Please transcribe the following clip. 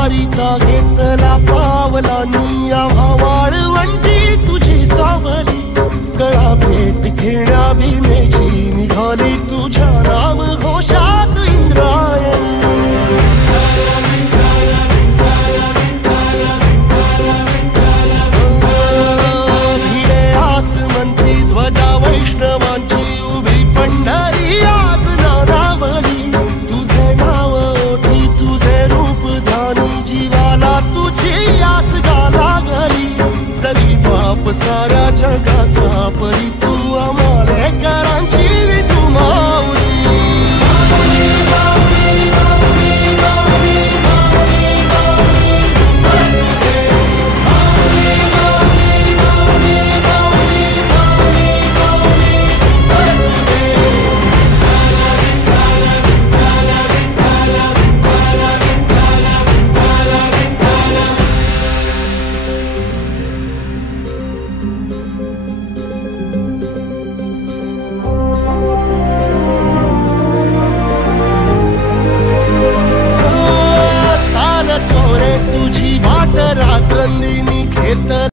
वारीचा घेतला पावलांनी आम्हा वाळवंटी तुझी सावली गळा भेट घेण्या भीमेची निघाली तुझ्या नाम घोषात इंद्रायणी भिडे आसमंती ध्वजा वैष्णवांची उभी पंढरी आज नानावली तुझे नाव ओठी तुझे रूप ध्यानी जीवाला तुझी आस गा लागली जरी बाप साऱ्या जगाचा परी